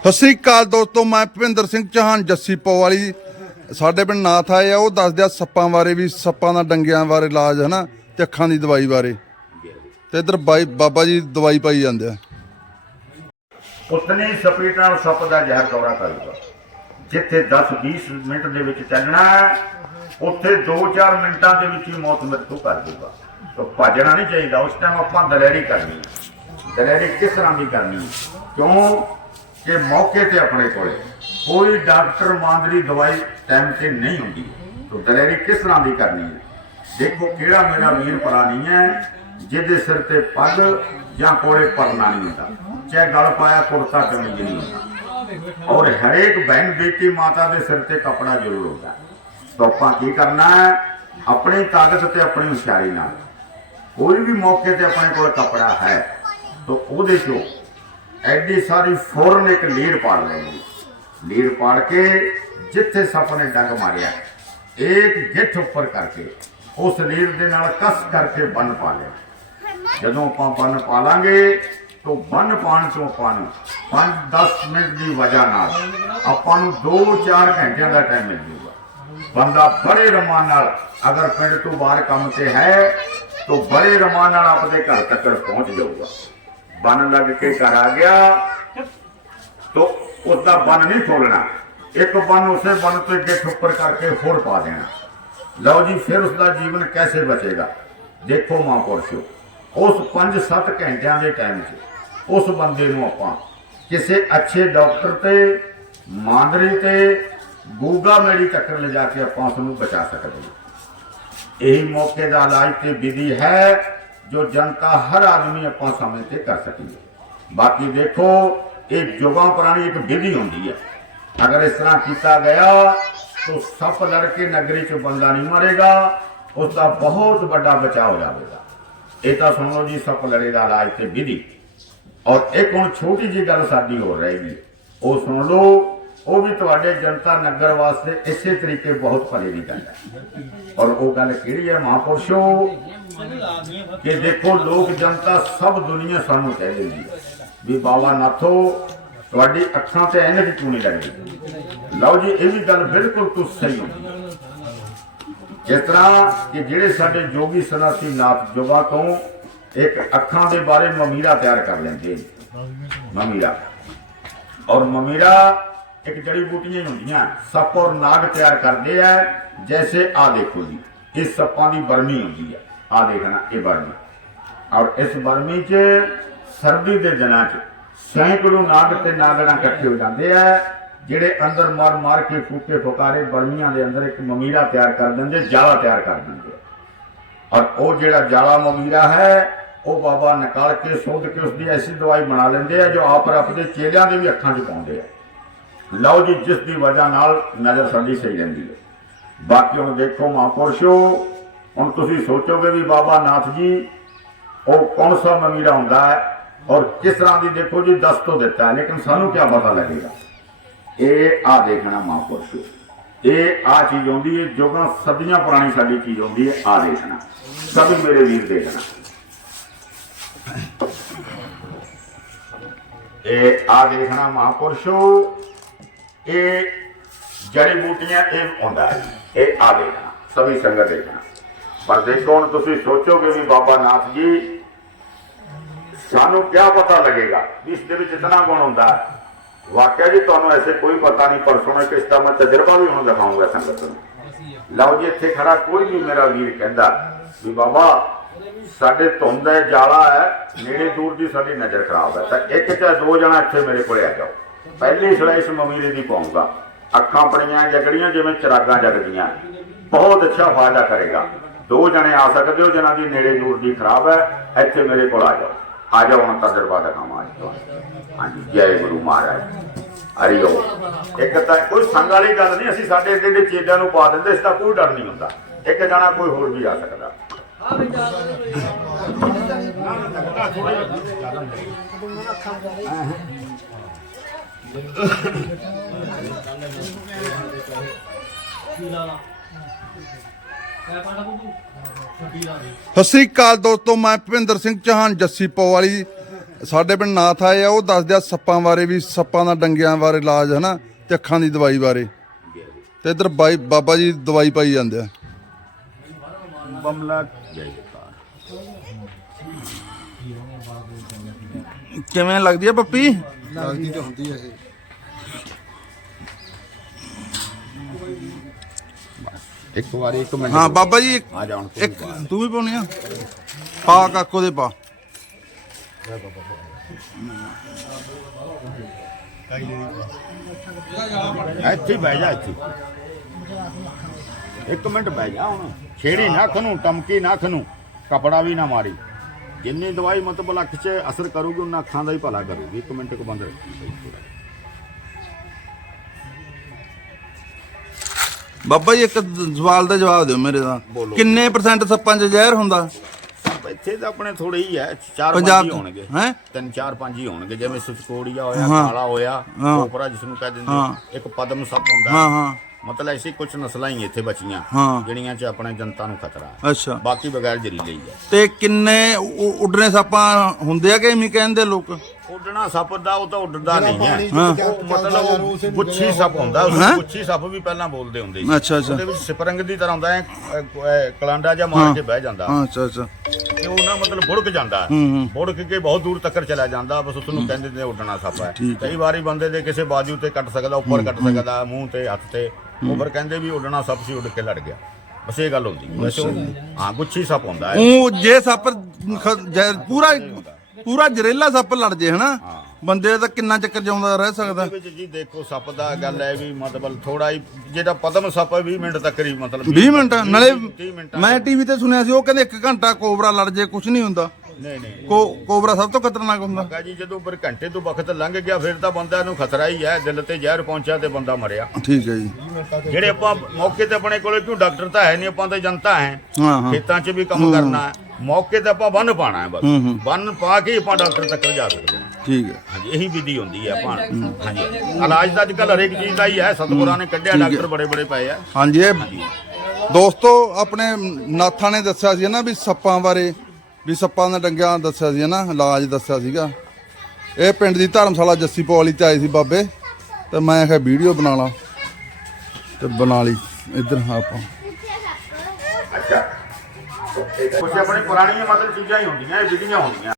ਸਤਿ ਸ੍ਰੀ ਅਕਾਲ ਦੋਸਤੋ ਮੈਂ ਭਵਿੰਦਰ ਸਿੰਘ ਚੌਹਾਨ ਜੱਸੀ ਪੋ ਵਾਲੀ ਸਾਡੇ ਪਿੰਡ ਨਾਥ ਆਏ ਆ ਉਹ ਦੱਸਦੇ ਆ ਸੱਪਾਂ ਬਾਰੇ ਵੀ ਸੱਪਾਂ ਦਾ ਡੰਗਿਆਂ ਬਾਰੇ ਇਲਾਜ ਹੈ ਤੇ ਅੱਖਾਂ ਦੀ ਦਵਾਈ ਬਾਰੇ। ਤੇ ਇਧਰ ਬਾਈ ਬਾਬਾ ਜੀ ਦਵਾਈ ਪਾਈ ਜਾਂਦੇ ਆ। ਉਤਨੀ ਸਪੀਡ ਨਾਲ ਸੱਪ ਦਾ ਜ਼ਹਿਰ ਕਵਰਾ ਕਰੂਗਾ ਜਿੱਥੇ 10-20 ਮਿੰਟ ਦੇ ਵਿੱਚ ਚੱਲਣਾ ਹੈ, ਉੱਥੇ 2-4 ਮਿੰਟਾਂ ਦੇ ਵਿੱਚ ਹੀ ਮੌਤ ਮਰਤੂ ਕਰ ਦੂਗਾ ਤਾਂ ਭੱਜਣਾ ਨਹੀਂ ਚਾਹੀਦਾ ਉਸ ਟਾਈਮ ਆਪਾਂ ਦਲੇਰੀ ਕਰਨੀ ਹੈ ਕਿਸ ਤਰ੍ਹਾਂ ਦੀ ਕਰਨੀ? ਹੈ ਕਿਉਂ? ਕਿ ਮੌਕੇ ਤੇ ਆਪਣੇ ਕੋਲੇ ਕੋਈ ਡਾਕਟਰ ਮਾਂਦਰੀ ਦਵਾਈ ਟਾਈਮ ਤੇ ਨਹੀਂ ਹੁੰਦੀ। ਤਾਂ ਦਲੇਰੀ ਕਿਸ ਤਰ੍ਹਾਂ ਦੀ ਕਰਨੀ ਹੈ? ਦੇਖੋ ਕਿਹੜਾ ਮੇਰਾ ਵੀਰ ਭਰਾ ਨਹੀਂ ਹੈ, ਜਿਹਦੇ ਸਿਰ ਤੇ ਪੱਗ ਜਾਂ ਕੋਲੇ ਪਰਨਾ ਨਹੀਂ ਹੁੰਦਾ। ਚਾਹੇ ਗਲ ਪਾਇਆ, ਕੁੜਤਾ ਕਮੀਜ਼ ਨਹੀਂ ਹੁੰਦਾ। ਔਰ ਹਰੇਕ ਬਹਿਨ ਬੇਟੀ ਮਾਤਾ ਦੇ ਸਿਰ ਤੇ ਕਪੜਾ ਜ਼ਰੂਰ ਹੁੰਦਾ। ਤਾਂ ਆਪਾਂ ਕੀ ਕਰਨਾ ਹੈ? ਆਪਣੀ ਤਾਕਤ ਤੇ ਆਪਣੀ ਹੁਸ਼ਿਆਰੀ ਨਾਲ। ਕੋਈ ਵੀ ਮੌਕੇ ਤੇ ਆਪਣੇ ਕੋਲ ਕਪੜਾ ਹੈ ਤਾਂ ਉਹਦੇ ਚੋਂ ਐਡੀ ਸਾਰੀ ਫੌਰਨ ਇੱਕ ਲੀੜ ਪਾੜ ਲੈਣੀ ਲੀੜ ਪਾੜ ਕੇ ਜਿੱਥੇ ਸੱਪ ਨੇ ਡੰਗ ਮਾਰਿਆ ਇੱਕ ਗਿੱਠ ਉੱਪਰ ਕਰਕੇ ਉਸ ਲੀੜ ਦੇ ਨਾਲ ਕਸ ਕਰਕੇ ਬੰਨ ਪਾ ਲਿਆ। ਜਦੋਂ ਆਪਾਂ ਬੰਨ ਪਾ ਲਾਂਗੇ ਤਾਂ ਬੰਨ ਪਾਣ ਤੋਂ ਆਪਾਂ ਨੂੰ 5-10 ਮਿੰਟ ਦੀ ਵਜ੍ਹਾ ਨਾਲ ਆਪਾਂ ਨੂੰ 2-4 ਘੰਟਿਆਂ ਦਾ ਟਾਈਮ ਮਿਲ ਜੂਗਾ। ਬੰਦਾ ਬੜੇ ਰਮਾਨ ਨਾਲ ਅਗਰ ਪਿੰਡ ਤੋਂ ਬਾਹਰ ਕੰਮ ਤੇ ਹੈ, ਤਾਂ ਬੜੇ ਰਮਾਨ ਨਾਲ ਆਪਣੇ ਘਰ ਤੱਕ ਪਹੁੰਚ ਜਾਊਗਾ। ਬੰਨ ਲੱਗ ਕੇ ਘਰ ਆ ਗਿਆ ਤਾਂ ਉਹਦਾ ਬੰਨ ਨਹੀਂ ਖੋਲਣਾ। ਇੱਕ ਬੰਨ ਉਸੇ ਬੰਨ ਤੋਂ ਗਿੱਠ ਉੱਪਰ ਕਰਕੇ ਹੋਰ ਪਾ ਦੇਣਾ। ਲਓ ਜੀ, ਫਿਰ ਉਸ ਦਾ ਜੀਵਨ ਕੈਸੇ ਬਚੇਗਾ? ਦੇਖੋ ਮਹਾਂਪੁਰਸ਼ੋ ਉਸ 5-7 ਘੰਟਿਆਂ ਦੇ ਟਾਈਮ 'ਚ ਉਸ ਬੰਦੇ ਨੂੰ ਆਪਾਂ ਕਿਸੇ ਅੱਛੇ ਡਾਕਟਰ ਤੇ, ਮਾਂਦਰੀ ਤੇ, ਗੂਗਾ ਮੇੜੀ ਤੱਕ ਲਿਜਾ ਕੇ ਆਪਾਂ ਉਸ ਨੂੰ ਬਚਾ ਸਕਦੇ ਹਾਂ। ਇਹੀ ਮੌਕੇ ਦਾ ਇਲਾਜ ਤੇ ਵਿਧੀ ਹੈ ਜੋ ਜਨਤਾ ਹਰ ਆਦਮੀ ਆਪਾਂ ਸਮੇਂ ਤੇ ਕਰ ਸਕੀਏ। ਬਾਕੀ ਦੇਖੋ ਇਹ ਜੁਗਾਂ ਪੁਰਾਣੀ ਇੱਕ ਵਿਧੀ ਹੁੰਦੀ ਹੈ। ਅਗਰ ਇਸ ਤਰ੍ਹਾਂ ਕੀਤਾ ਗਿਆ, ਤਾਂ ਸੱਪ ਲੜਕੇ ਨਗਰੀ ਚ ਬੰਦਾ ਨਹੀਂ ਮਰੇਗਾ, ਉਸ ਦਾ ਬਹੁਤ ਵੱਡਾ ਬਚਾਅ ਹੋ ਜਾਵੇਗਾ। ਇਹ ਤਾਂ ਸੁਣ ਲਓ ਜੀ, ਸੱਪ ਲੜੇ ਦਾ ਇਲਾਜ ਤੇ ਵਿਧੀ। ਔਰ ਇੱਕ ਹੁਣ ਛੋਟੀ ਜੀ ਗੱਲ ਸਾਡੀ ਹੋ ਰਹੇਗੀ ਉਹ ਸੁਣ ਲਓ ਉਹ ਵੀ ਤੁਹਾਡੇ ਜਨਤਾ ਨਗਰ ਵਾਸਤੇ ਇਸੇ ਤਰੀਕੇ ਬਹੁਤ ਭਲੇ ਦੀ ਗੱਲ ਹੈ। ਔਰ ਉਹ ਗੱਲ ਕਿਹੜੀ ਹੈ ਮਹਾਂਪੁਰਸ਼ੋ? ਕਿ ਦੇਖੋ, ਲੋਕ ਜਨਤਾ ਸਭ ਦੁਨੀਆ ਸਾਨੂੰ ਕਹਿ ਦਿੰਦੀ ਵੀ ਬਾਬਾ ਨਾਥੋ, ਤੁਹਾਡੀ ਅੱਖਾਂ ਤੇ ਐਨਕ ਕਿਉਂ ਨਹੀਂ ਲੱਗਦੀ? ਲਓ ਜੀ, ਇਹ ਵੀ ਗੱਲ ਬਿਲਕੁਲ ਤੁਸ ਸਹੀ ਹੁੰਦੀ ਜਿਸ ਤਰ੍ਹਾਂ ਕਿ ਜਿਹੜੇ ਸਾਡੇ ਜੋਗੀ ਸਨਾਤੀ ਨਾਥ ਜੋਗਾ ਤੋਂ ਇੱਕ ਅੱਖਾਂ ਦੇ ਬਾਰੇ ਮਮੀਰਾ ਤਿਆਰ ਕਰ ਲੈਂਦੇ ਮਮੀਰਾ। ਔਰ ਮਮੀਰਾ ਇੱਕ ਜੜੀ ਬੂਟੀਆਂ ਹੀ ਹੁੰਦੀਆਂ। ਸੱਪ ਔਰ ਨਾਗ ਤਿਆਰ ਕਰਦੇ ਆ। ਜੈਸੇ ਆ ਦੇਖੋ ਜੀ, ਇਸ ਸੱਪਾਂ ਦੀ ਬਰਮੀ ਹੁੰਦੀ ਹੈ ਆ ਦੇਖਣਾ, ਇਹ ਬਰਮੀ। ਔਰ ਇਸ ਬਰਮੀ 'ਚ ਸਰਦੀ ਦੇ ਦਿਨਾਂ 'ਚ ਸੈਂਕੜੋ ਨਾਗ ਤੇ ਨਾਗਣਾ ਇਕੱਠੇ ਹੋ ਜਾਂਦੇ ਆ। ਜਿਹੜੇ ਅੰਦਰ ਮਾਰ ਮਾਰ ਕੇ ਫੂਕੇ ਫੁਕਾਰੇ ਬਰਮੀਆਂ ਦੇ ਅੰਦਰ ਇੱਕ ਮਮੀਰਾ ਤਿਆਰ ਕਰ ਦਿੰਦੇ, ਜਾਲਾ ਤਿਆਰ ਕਰ ਦਿੰਦੇ ਆ। ਔਰ ਉਹ ਜਿਹੜਾ ਜਾਲਾ ਮਮੀਰਾ ਹੈ, ਉਹ ਬਾਬਾ ਨਿਕਾਲ ਕੇ ਸੋਧ ਕੇ ਉਸ ਦੀ ਐਸੀ ਦਵਾਈ ਬਣਾ ਲੈਂਦੇ ਆ ਜੋ ਆਪ ਰੱਖਦੇ ਚੇਲਿਆਂ ਦੇ ਵੀ ਅੱਖਾਂ 'ਚ ਪਾਉਂਦੇ ਆ। ਲਓ ਜੀ, ਜਿਸ ਦੀ ਵਜ੍ਹਾ ਨਾਲ ਨਜ਼ਰ ਸਾਡੀ ਸਹੀ ਰਹਿੰਦੀ ਹੈ। ਬਾਕੀ ਹੁਣ ਦੇਖੋ ਮਹਾਂਪੁਰਸ਼ੋ ਹੁਣ ਤੁਸੀਂ ਸੋਚੋਗੇ ਵੀ ਬਾਬਾ ਨਾਥ ਜੀ, ਉਹ ਕੌਣ ਸਾ ਮਮੀਰਾ ਹੁੰਦਾ ਹੈ? ਔਰ ਕਿਸ ਤਰ੍ਹਾਂ ਦੀ ਦੇਖੋ ਜੀ, ਦਸ ਤੋਂ ਦਿੱਤਾ ਲੇਕਿਨ ਸਾਨੂੰ ਕੀ ਪਤਾ ਲੱਗੇਗਾ? ਇਹ ਆ ਦੇਖਣਾ ਮਹਾਂਪੁਰਸ਼ੋ ਇਹ ਆ ਚੀਜ਼ ਆਉਂਦੀ ਹੈ, ਜੋਗਾ ਸਦੀਆਂ ਪੁਰਾਣੀ ਸਾਡੀ ਚੀਜ਼ ਆਉਂਦੀ ਹੈ, ਆ ਦੇਖਣਾ। ਸਭ ਮੇਰੇ ਵੀਰ ਦੇਖਣਾ। ਇਹ ਆ ਦੇਖਣਾ ਮਹਾਂਪੁਰਸ਼ੋ ਇਹ ਜੜੀ ਬੂਟੀਆਂ ਇਹ ਹੁੰਦਾ ਇਹ ਆ ਸਭੀ ਸੰਗਤ ਦੇਖਣਾ। ਪਰ ਦੇਖੋ ਹੁਣ ਤੁਸੀਂ ਸੋਚੋਗੇ ਵੀ ਬਾਬਾ ਨਾਥ ਜੀ, ਸਾਨੂੰ ਕਿਆ ਪਤਾ ਲੱਗੇਗਾ ਇਸ ਦੇ ਵਿੱਚ ਇਤਨਾ ਗੁਣ ਹੁੰਦਾ ਵਾਕਿਆ ਜੀ ਤੁਹਾਨੂੰ ਐਸੇ ਕੋਈ ਪਤਾ ਨਹੀਂ ਪਰ ਸੁਣੋ ਕਿ ਦਾ ਮੈਂ ਤਜਰਬਾ ਵੀ ਹੁਣ ਦਿਖਾਉਂਗਾ ਸੰਗਤ ਨੂੰ। ਲਓ ਜੀ, ਇੱਥੇ ਖੜਾ ਕੋਈ ਵੀ ਮੇਰਾ ਵੀਰ ਕਹਿੰਦਾ ਵੀ ਬਾਬਾ, ਸਾਡੇ ਧੁੰਦ ਹੈ ਜਾਲਾ ਹੈ, ਨੇੜੇ ਦੂਰ ਦੀ ਸਾਡੀ ਨਜ਼ਰ ਖਰਾਬ ਹੈ। ਤਾਂ ਇੱਕ ਜਾਂ ਦੋ ਜਣਾ ਇੱਥੇ ਮੇਰੇ ਕੋਲੇ ਆ ਜਾਓ। ਪਹਿਲੀ ਸਲਾਈਸ ਮਮੀਰੇ ਦੀ ਪਾਉਂਗਾ ਅੱਖਾਂ ਆਪਣੀਆਂ ਜਗੜੀਆਂ ਜਿਵੇਂ ਚਰਾਗਾਂ ਜਗਦੀਆਂ। ਬਹੁਤ ਅੱਛਾ ਫਾਇਦਾ ਕਰੇਗਾ। ਦੋ ਜਣੇ ਆ ਸਕਦੇ ਹੋ, ਜਿਨ੍ਹਾਂ ਦੀ ਨੇੜੇ ਦੂਰ ਦੀ ਖਰਾਬ ਹੈ। ਇੱਥੇ ਮੇਰੇ ਕੋਲ ਆ ਜਾਓ। ਆ ਜਾਓ, ਹੁਣ ਤਜਰਬਾ ਦਿਖਾਵਾਂ ਅੱਜ ਤੁਹਾਨੂੰ ਹਾਂਜੀ, ਜੈ ਗੁਰੂ ਮਹਾਰਾਜ। ਹਰਿਓ ਇੱਕ ਤਾਂ ਕੋਈ ਸੰਗ ਵਾਲੀ ਗੱਲ ਨਹੀਂ, ਅਸੀਂ ਸਾਡੇ ਇੱਥੇ ਦੇ ਚੇਲਿਆਂ ਨੂੰ ਪਾ ਦਿੰਦੇ, ਇਸ ਦਾ ਕੋਈ ਡਰ ਨਹੀਂ ਹੁੰਦਾ। ਇੱਕ ਜਣਾ ਕੋਈ ਹੋਰ ਵੀ ਆ ਸਕਦਾ। ਸਤਿ ਸ੍ਰੀ ਅਕਾਲ ਦੋਸਤੋ ਮੈਂ ਭਵਿੰਦਰ ਸਿੰਘ ਚੌਹਾਨ ਜੱਸੀ ਪੋ ਵਾਲੀ। ਸਾਡੇ ਪਿੰਡ ਨਾਥ ਆਏ ਆ ਉਹ ਦੱਸਦੇ ਆ ਸੱਪਾਂ ਬਾਰੇ ਵੀ ਸੱਪਾਂ ਦਾ ਡੰਗਿਆਂ ਬਾਰੇ ਇਲਾਜ ਹਨਾ ਤੇ ਅੱਖਾਂ ਦੀ ਦਵਾਈ ਬਾਰੇ। ਤੇ ਇਧਰ ਬਾਈ ਬਾਬਾ ਜੀ ਦਵਾਈ ਪਾਈ ਜਾਂਦੇ ਆ। ਬਮਲਾ ਕਿਵੇਂ ਲੱਗਦੀ ਆ ਪੱਪੀ? ਲੱਗਦੀ ਤਾਂ ਹੁੰਦੀ ਹੈ ਇਹ। ਇੱਕ ਵਾਰੀ ਇੱਕ ਮਿੰਟ। ਹਾਂ ਬਾਬਾ ਜੀ ਆ ਜਾ ਹੁਣ ਇੱਕ ਤੂੰ ਵੀ ਪਾਉਣੀ ਆ? ਪਾ ਕਾਕੋ ਦੇ ਪਾ। ਇੱਥੇ ਬਹਿ ਜਾ ਇੱਥੇ। ਇੱਕ ਮਿੰਟ ਬਹਿ ਜਾ ਹੁਣ। ਛੇੜੀ ਨੱਖ ਨੂੰ ਟਮਕੀ ਨੱਖ ਨੂੰ ਕਪੜਾ ਵੀ ਨਾ ਮਾਰੀ। ਜਿੰਨੀ ਦਵਾਈ ਮਤਲਬ ਅੱਖ 'ਚ ਅਸਰ ਕਰੂਗੀ ਉਹਨਾਂ ਅੱਖਾਂ ਦਾ ਹੀ ਭਲਾ ਕਰੂਗੀ ਇੱਕ ਮਿੰਟ ਕੋ ਬੰਦ ਰੱਖੀ ਬਾਬਾ ਜੀ ਇੱਕ ਸਵਾਲ ਦਾ ਜਵਾਬ ਦਿਓ ਮੇਰੇ ਦਾ ਬੋਲੋ। ਕਿੰਨੇ ਪਰਸੈਂਟ ਸੱਪਾਂ 'ਚ ਜ਼ਹਿਰ ਹੁੰਦਾ ਇੱਥੇ ਤਾਂ ਆਪਣੇ ਥੋੜੇ ਹੀ ਹੈ ਚਾਰ ਪੰਜਾਬ ਪੰਜ ਹੀ ਚ, ਹੋਣਗੇ ਹੈਂ? ਤਿੰਨ ਚਾਰ ਪੰਜ ਹੀ ਹੋਣਗੇ ਜਿਵੇਂ ਸੁਚਕੋੜੀਆ ਹੋਇਆ ਹਾਂ। ਕਾਲਾ ਹੋਇਆ ਹਾਂ। ਕੋਪਰਾ ਜਿਸ ਨੂੰ ਕਹਿ ਹਾਂ। ਦਿੰਦੇ ਇੱਕ ਪਦਮ ਸੱਪ ਹੁੰਦਾ ਹਾਂ ਹਾਂ ਮਤਲਬ ਐਸੀ ਕੁਝ ਨਸਲਾਂ ਹੀ ਇੱਥੇ ਬਚੀਆਂ ਹਾਂ। ਜਿਹੜੀਆਂ 'ਚ ਆਪਣੇ ਜਨਤਾ ਨੂੰ ਖਤਰਾ ਹੈ। ਅੱਛਾ। ਬਾਕੀ ਬਗੈਰ ਜ਼ਰੀਲੇ ਹੀ ਹੈ। ਤੇ ਕਿੰਨੇ ਉ- ਉੱਡਣੇ ਸੱਪਾਂ ਹੁੰਦੇ ਆ ਕਿ ਐਵੇਂ ਕਹਿੰਦੇ ਲੋਕ? ਉੱਡਣਾ ਸੱਪ ਦਾ ਉਹ ਤਾਂ ਉੱਡਦਾ ਨਹੀਂ ਹੈ। ਉਹ ਮਤਲਬ ਉਹ ਗੁੱਛੀ ਸੱਪ ਹੁੰਦਾ ਉਸ ਹੈਂ? ਗੁੱਛੀ ਸੱਪ ਵੀ ਪਹਿਲਾਂ ਬੋਲਦੇ ਹੁੰਦੇ ਸੀ। ਅੱਛਾ, ਅੱਛਾ। ਉਹਦੇ ਵਿੱਚ ਸਪਰੰਗ ਦੀ ਤਰ੍ਹਾਂ ਹੁੰਦਾ ਹੈ ਕਲਾਂਡਾ ਜਾਂ ਮਾਰ ਕੇ ਬਹਿ ਜਾਂਦਾ। ਹਾਂ ਅੱਛਾ ਅੱਛਾ। ਤੇ ਉਹ ਨਾ ਮਤਲਬ ਬੁੜਕ ਜਾਂਦਾ। ਹੂੰ, ਹੂੰ। ਬੁੜਕ ਕੇ ਬਹੁਤ ਦੂਰ ਤੱਕ ਚਲਾ ਜਾਂਦਾ ਬਸ ਉਸ ਨੂੰ ਕਹਿੰਦੇ ਨੇ ਉੱਡਣਾ ਸੱਪ ਹੈ। ਠੀਕ। ਕਈ ਵਾਰੀ ਬੰਦੇ ਦੇ ਕਿਸੇ ਬਾਜੂ ਤੇ ਕੱਟ ਸਕਦਾ ਉੱਪਰ ਕੱਟ ਸਕਦਾ ਮੂੰਹ ਤੇ ਹੱਥ ਤੇ। ਉਹ ਫਿਰ ਕਹਿੰਦੇ ਵੀ ਉੱਡਣਾ ਸੱਪ ਸੀ ਉੱਡ ਕੇ ਲੜ ਗਿਆ। ਬਸ ਇਹ ਗੱਲ ਹੁੰਦੀ ਹੈ। ਵੈਸੇ ਉਹ ਹਾਂ ਗੁੱਛੀ ਸੱਪ ਹੁੰਦਾ ਹੈ। ਉਹ ਜੇ ਸੱਪ ਖ- ਜ਼ਹਿਰ- ਪੂਰਾ ਪੂਰਾ ਜ਼ਹਿਰੀਲਾ ਸੱਪ ਲੜ ਜੇ ਹਨਾ? ਬੰਦੇ ਦਾ ਕਿੰਨਾ ਚੱਕਰ ਜਾਉਂਦਾ ਰਹਿ ਸਕਦਾ। ਵਿੱਚ ਜੀ ਦੇਖੋ ਸੱਪ ਦਾ ਗੱਲ ਹੈ ਵੀ ਮਤਲਬ ਥੋੜਾ ਹੀ ਜਿਹੜਾ ਪਦਮ ਸੱਪ ਹੈ 20 ਮਿੰਟ ਤੱਕ ਹੀ ਮਤਲਬ 20 ਮਿੰਟ ਨਾਲੇ 30 ਮਿੰਟਾਂ ਮੈਂ ਟੀਵੀ ਤੇ ਸੁਣਿਆ ਸੀ ਉਹ ਕਹਿੰਦੇ 1 ਘੰਟਾ ਕੋਬਰਾ ਲੜ ਜੇ ਕੁਝ ਨਹੀਂ ਹੁੰਦਾ। ਨਹੀਂ ਨਹੀਂ। ਕੋ ਕੋਬਰਾ ਸਭ ਤੋਂ ਖਤਰਨਾਕ ਹੁੰਦਾ। ਕਾ ਜੀ ਜਦੋਂ ਪਰ ਘੰਟੇ ਤੋਂ ਵਕਤ ਲੰਘ ਗਿਆ ਫਿਰ ਤਾਂ ਬੰਦਾ ਨੂੰ ਖਤਰਾ ਹੀ ਹੈ ਦਿਲ ਤੇ ਜ਼ਹਿਰ ਪਹੁੰਚਿਆ ਤੇ ਬੰਦਾ ਮਰਿਆ। ਠੀਕ ਹੈ ਜੀ। ਜਿਹੜੇ ਆਪਾਂ ਮੌਕੇ ਤੇ ਆਪਣੇ ਕੋਲੇ ਕਿਉਂ ਡਾਕਟਰ ਤਾਂ ਹੈ ਨਹੀਂ ਆਪਾਂ ਤਾਂ ਜਨਤਾ ਹੈ। ਹਾਂ ਹਾਂ। ਖੇਤਾਂ 'ਚ ਵੀ ਕੰਮ ਕਰਨਾ ਹੈ। ਮੌਕੇ ਤੇ ਆਪਾਂ ਬੰਨ ਪਾਣਾ ਹੈ ਬਸ। ਬੰਨ ਪਾ ਕੇ ਹੀ ਆਪਾਂ ਡਾਕਟਰ ਤੱਕ ਜਾ ਸਕਦੇ ਹਾਂ। ਠੀਕ ਹੈ। ਹਾਂਜੀ ਇਹੀ ਵਿਧੀ ਹੁੰਦੀ ਹੈ ਆਪਾਂ ਹਾਂਜੀ। ਇਲਾਜ ਤਾਂ ਅੱਜ ਕੱਲ ਹਰੇਕ ਚੀਜ਼ ਦਾ ਹੀ ਹੈ। ਸਤਿਗੁਰਾਂ ਨੇ ਕੱਢਿਆ ਡਾਕਟਰ ਬੜੇ ਬੜੇ ਪਏ ਆ। ਹਾਂਜੀ ਇਹ ਦੋਸਤੋ ਆਪਣੇ ਨਾਥਾਂ ਨੇ ਦੱਸਿਆ ਸੀ ਨਾ ਵੀ ਸੱਪਾਂ ਬਾਰੇ ਵੀ ਸੱਪਾਂ ਦਾ ਡੰਗਿਆਂ ਦੱਸਿਆ ਸੀ ਨਾ ਇਲਾਜ ਦੱਸਿਆ ਸੀਗਾ। ਇਹ ਪਿੰਡ ਦੀ ਧਰਮਸ਼ਾਲਾ ਜੱਸੀ ਪੌਲੀ ਤੇ ਆਏ ਸੀ ਬਾਬੇ। ਤੇ ਮੈਂ ਕਿਹਾ ਵੀਡੀਓ ਬਣਾ ਲਾ। ਤੇ ਬਣਾ ਲਈ। ਇੱਧਰ ਆਪਾਂ। ਕੁਝ ਆਪਣੇ ਪੁਰਾਣੀਆਂ ਮਤਲਬ ਚੀਜ਼ਾਂ ਹੀ ਹੁੰਦੀਆਂ ਇਹ ਵਿਧੀਆਂ ਹੁੰਦੀਆਂ।